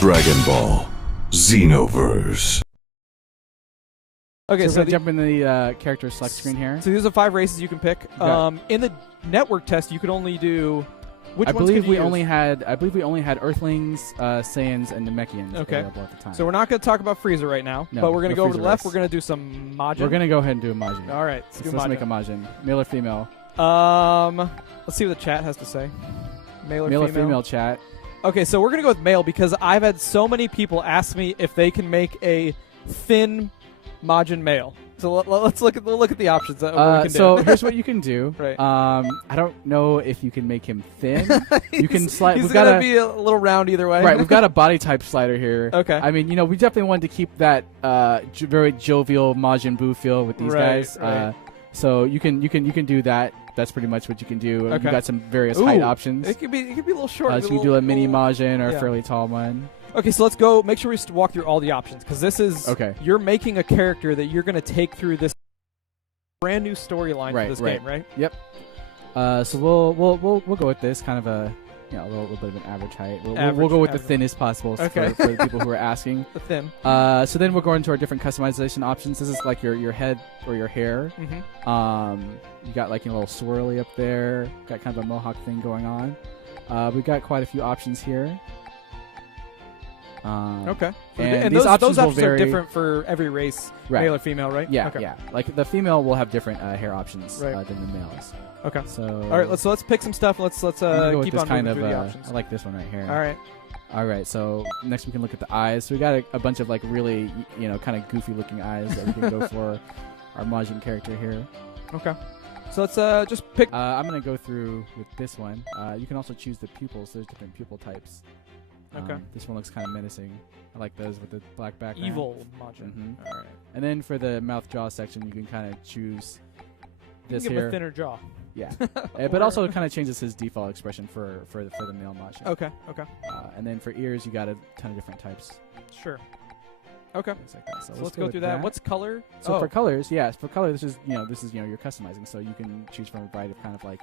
Dragon Ball Xenoverse. Okay, so jump in the character select screen here. So these are 5 races you can pick. In the network test, you could only do. Which ones could you use? I believe we only had Earthlings, Saiyans, and Namekians available at the time. So we're not going to talk about Frieza right now, but we're going to go over to the left. We're going to do some Majin. We're going to go ahead and do a Majin. All right, let's make a Majin. Male or female? Let's see what the chat has to say. Male or female chat. Okay, so we're going to go with male because I've had so many people ask me if they can make a thin Majin male. So let's look at the options. So here's what you can do. Right. I don't know if you can make him thin. You can slide. He's going to be a little round either way. Right. We've got a body type slider here. Okay. I mean, we definitely wanted to keep that very jovial Majin Buu feel with these guys. Right. So you can do that. That's pretty much what you can do. Okay. You got some various height options. It could be a little short. So you can do a mini Majin or a fairly tall one. Okay, so let's go. Make sure we walk through all the options because this is you're making a character that you're going to take through this brand new storyline for this game, right? Yep. So we'll go with this kind of a little bit of an average height. We'll go with the thinnest possible for the people who are asking. The thin. So then we'll go into our different customization options. This is like your head or your hair. Mm-hmm. You got like a little swirly up there. Got kind of a mohawk thing going on. We've got quite a few options here. Okay. And those options vary. are different for every race, male or female, right? Yeah, okay. yeah. Like the female will have different hair options than the males. Okay. So all right, let's pick some stuff. Let's keep on moving through the options. I like this one right here. All right. All right. So next we can look at the eyes. So we got a bunch of like really kind of goofy looking eyes that we can go for our Majin character here. Okay. So let's just pick. I'm gonna go through with this one. You can also choose the pupils. There's different pupil types. Okay. This one looks kind of menacing. I like those with the black background. Evil Majin. Mm-hmm. All right. And then for the mouth jaw section, you can kind of choose this you can give here. him a thinner jaw. Yeah. But also it kind of changes his default expression for the male Majin. Okay. Okay. And then for ears, you got a ton of different types. Sure. Okay. Things like that. So let's go through that. What's color? So for colors, for color, this is you're customizing, so you can choose from a variety of kind of like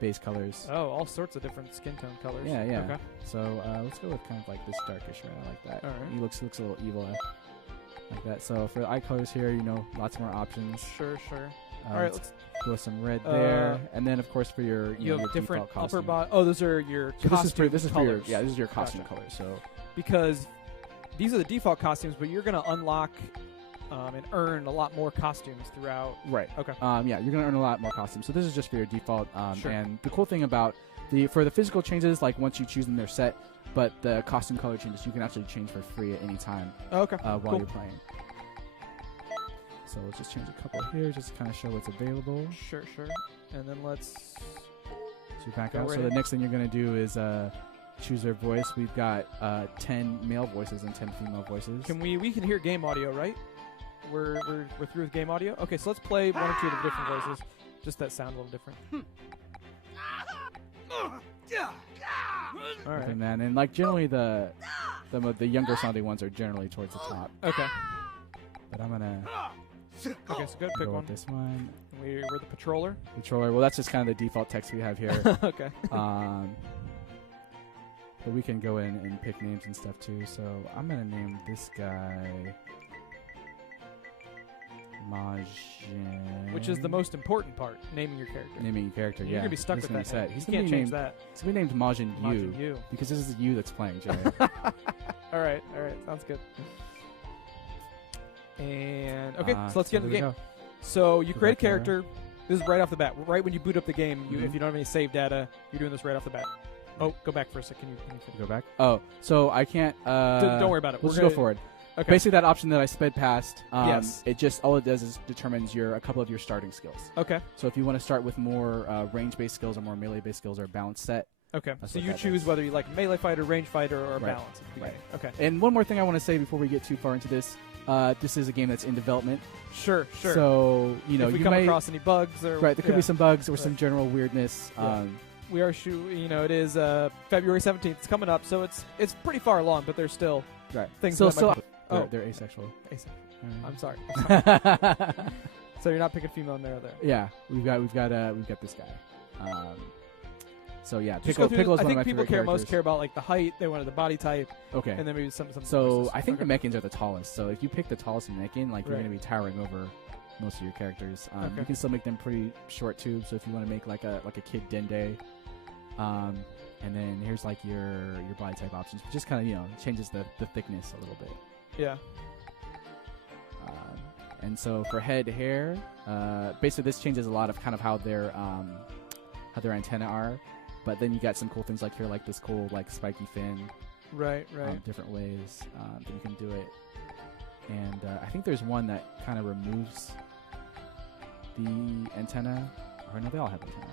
base colors. Oh, all sorts of different skin tone colors. Yeah, yeah. Okay. So let's go with kind of like this darkish red. I like that. All right. He looks a little evil like that. So for the eye colors here, lots more options. Sure. All right, let's go some red there, and then of course for your you have your different upper body. Oh, those are your costume this is colors. this is your costume colors. So because these are the default costumes, but you're going to unlock and earn a lot more costumes throughout. Right. Okay. You're going to earn a lot more costumes. So this is just for your default. Sure. And the cool thing about for the physical changes, like once you choose them, they're set. But the costume color changes, you can actually change for free at any time. Okay. While you're playing. So let's just change a couple here, just to kind of show what's available. Sure. And then let's. So back out. So the next thing you're going to do is choose their voice. We've got 10 male voices and 10 female voices. We can hear game audio, right? We're through with game audio. Okay, so let's play one or two of the different voices. Just that sound a little different. All right. And like generally the younger sounding ones are generally towards the top. Okay. But I'm gonna. Okay, so go pick one. This one. We're the patroller. Well, that's just kind of the default text we have here. Okay. But we can go in and pick names and stuff too. So I'm gonna name this guy Majin. Which is the most important part, naming your character. Naming your character, You're gonna be stuck with that. Set. He's you can't change that. He's gonna be named Majin Yu. Because this is you that's playing, Jerry. All right, sounds good. And okay, so let's get into the game. So you create a character. This is right off the bat. Right when you boot up the game, if you don't have any save data, you're doing this right off the bat. Oh, go back for a second. Can you go back? Oh, so I can't. Don't worry about it. Let's go forward. Okay. Basically, that option that I sped past, yes. It just all it does is determines a couple of your starting skills. Okay. So if you want to start with more range-based skills or more melee-based skills or a balanced set. Okay. So you choose whether you like melee fighter, range fighter, or balance. Right. Okay. And one more thing I want to say before we get too far into this this is a game that's in development. Sure. So if we come across any bugs or there could be some bugs or some general weirdness. Yeah. We are it is February 17th. It's coming up, so it's pretty far along, but there's still things. They're asexual. Asexual. I'm sorry. So you're not picking female and male there. Yeah, we've got this guy. So yeah, Pickle is one of my favorite characters. I think people most care about like the height. They wanted the body type. Okay. And then maybe some. So I think the Namekians are the tallest. So if you pick the tallest Namekian, like you're going to be towering over most of your characters. You can still make them pretty short too. So if you want to make like a kid Dende, and then here's like your body type options, which just kind of changes the thickness a little bit. Yeah. And so for head hair, basically this changes a lot of kind of how their antennae are. But then you got some cool things like here, like this cool like spiky fin. Right. Different ways that you can do it. And I think there's one that kind of removes the antenna. Or no, they all have antenna.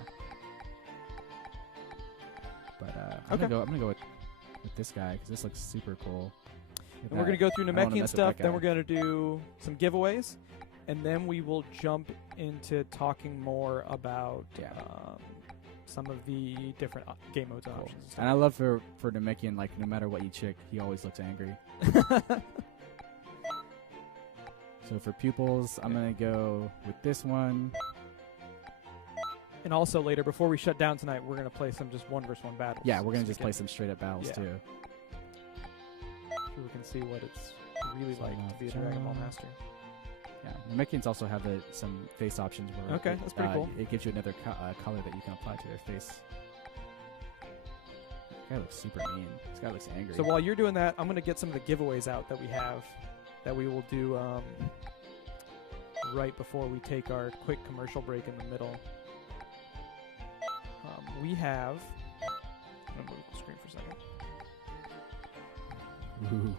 But I'm gonna go with this guy because this looks super cool. And we're gonna go through Namekian stuff. Then we're gonna do some giveaways, and then we will jump into talking more about some of the different game modes and options. And I love for Namekian, like no matter what you chick, he always looks angry. So for pupils, I'm gonna go with this one. And also later, before we shut down tonight, we're gonna play some just 1v1 battles. Yeah, we're gonna just play some straight up battles too. So we can see what it's really like to be a Dragon Ball master. Yeah, Namekians also have some face options where that's pretty cool. It gives you another color that you can apply to their face. This guy looks super mean. This guy looks angry. So while you're doing that, I'm gonna get some of the giveaways out that we have, that we will do right before we take our quick commercial break in the middle. We have. I'm gonna move the screen for a second. Ooh.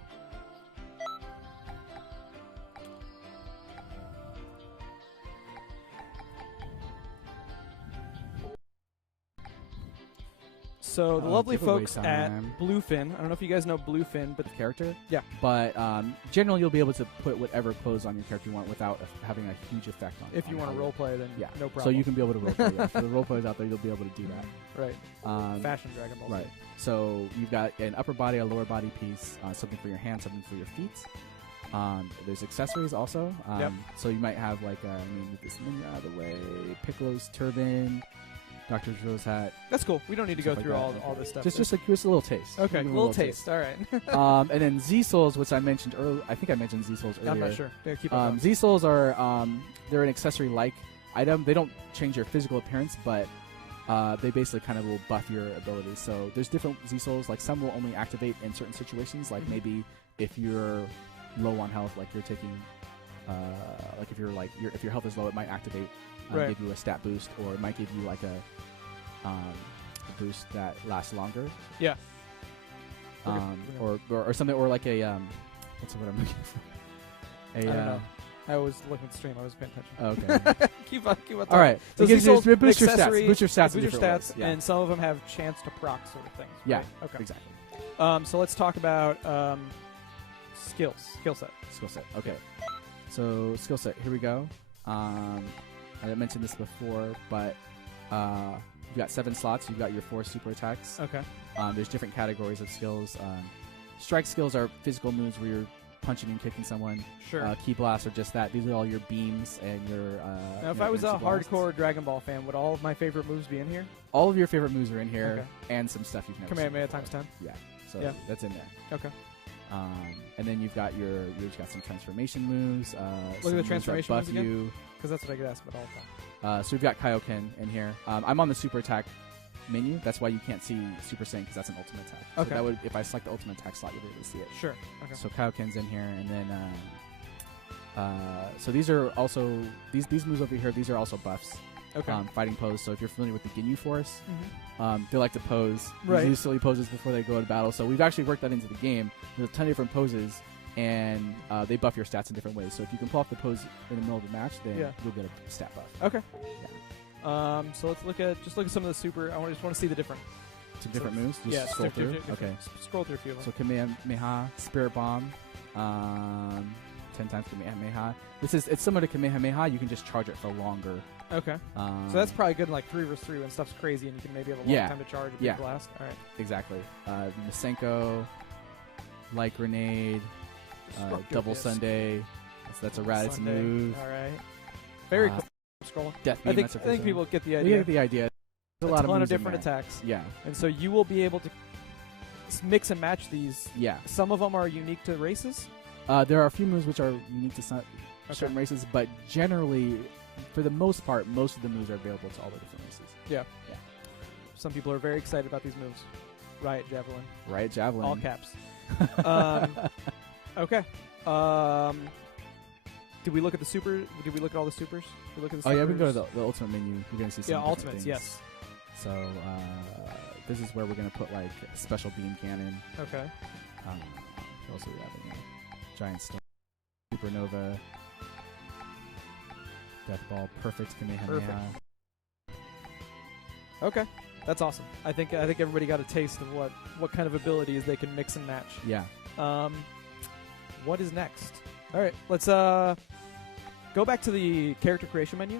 So the lovely folks at Bluefin, I don't know if you guys know Bluefin, but the character? Yeah. But generally you'll be able to put whatever clothes on your character you want without having a huge effect on it. If you want to roleplay, then no problem. So you can be able to roleplay. Yeah. For the roleplayers out there, you'll be able to do that. Right. Fashion Dragon Ball. Right. So you've got an upper body, a lower body piece, something for your hands, something for your feet. There's accessories also. So you might have like, move this menu out of the way, Piccolo's turban, Dr. Joe's hat. That's cool. We don't need to go through all this stuff. Just a little taste. Okay, a little taste. All right. And then Z-Souls, which I mentioned earlier. I think I mentioned Z-Souls earlier. I'm not sure. Yeah, keep on Z-Souls are they're an accessory-like item. They don't change your physical appearance, but they basically kind of will buff your abilities. So there's different Z-Souls. Like some will only activate in certain situations. Like maybe if you're low on health, like you're taking, like if your health is low, it might activate. Give you a stat boost, or it might give you like a boost that lasts longer. Yeah. Or something, or like a what's the word I'm looking for? I don't know. I was looking at the stream. I was paying attention. Okay. keep on. All right. So it gives you boost your stats, and some of them have chance to proc sort of things. Yeah. Right? Okay. Exactly. So let's talk about skill set. Okay. So skill set. Here we go. I mentioned this before, but you've got 7 slots. You've got your 4 super attacks. Okay. There's different categories of skills. Strike skills are physical moves where you're punching and kicking someone. Sure. Key blasts are just that. These are all your beams and your. Now, if I was a hardcore Dragon Ball fan, would all of my favorite moves be in here? All of your favorite moves are in here, and some stuff you've never seen. Kamehameha times 10. Yeah. So that's in there. Okay. And then you've got some transformation moves. Look at the transformation moves again. Because that's what I get asked about all the time. So we've got Kaioken in here. I'm on the super attack menu. That's why you can't see Super Saiyan, because that's an ultimate attack. Okay. So that would, if I select the ultimate attack slot, you'll be able to see it. Sure. Okay. So Kaioken's in here, and then so these are also these moves over here. These are also buffs. Okay. Fighting pose. So if you're familiar with the Ginyu Force, they like to pose. Right. These silly poses before they go into battle. So we've actually worked that into the game. There's a ton of different poses. And they buff your stats in different ways. So if you can pull off the pose in the middle of the match, then you'll get a stat buff. Okay. Yeah. So let's look at some of the super. I just want to see the different. Some different moves. Just scroll through. Okay. Scroll through a few of them. So Kamehameha, Spirit Bomb, 10 times Kamehameha. It's similar to Kamehameha. You can just charge it for longer. Okay. So that's probably good in like 3 vs 3 when stuff's crazy and you can maybe have a long time to charge a big blast. All right. Exactly. Masenko, light grenade, double Sunday. That's a Raditz move. All right. Very cool. Scrolling. Death beam, I think people get the idea. We get the idea. There's a lot ton of different attacks. Yeah. And so you will be able to mix and match these. Yeah. Some of them are unique to races. There are a few moves which are unique to certain races, but generally, for the most part, most of the moves are available to all the different races. Yeah. Some people are very excited about these moves. Riot Javelin. Riot Javelin. All caps. Okay. Did we look at the super? Did we look at all the supers? Did we look at the we can go to the ultimate menu. You're going to see some ultimates, things. yes. So this is where we're going to put like special beam cannon. Okay. What else do we have in there? Giant storm, supernova, death ball, perfect Kamehameha. Okay, that's awesome. I think everybody got a taste of what kind of abilities they can mix and match. Yeah. What is next? All right, let's go back to the character creation menu.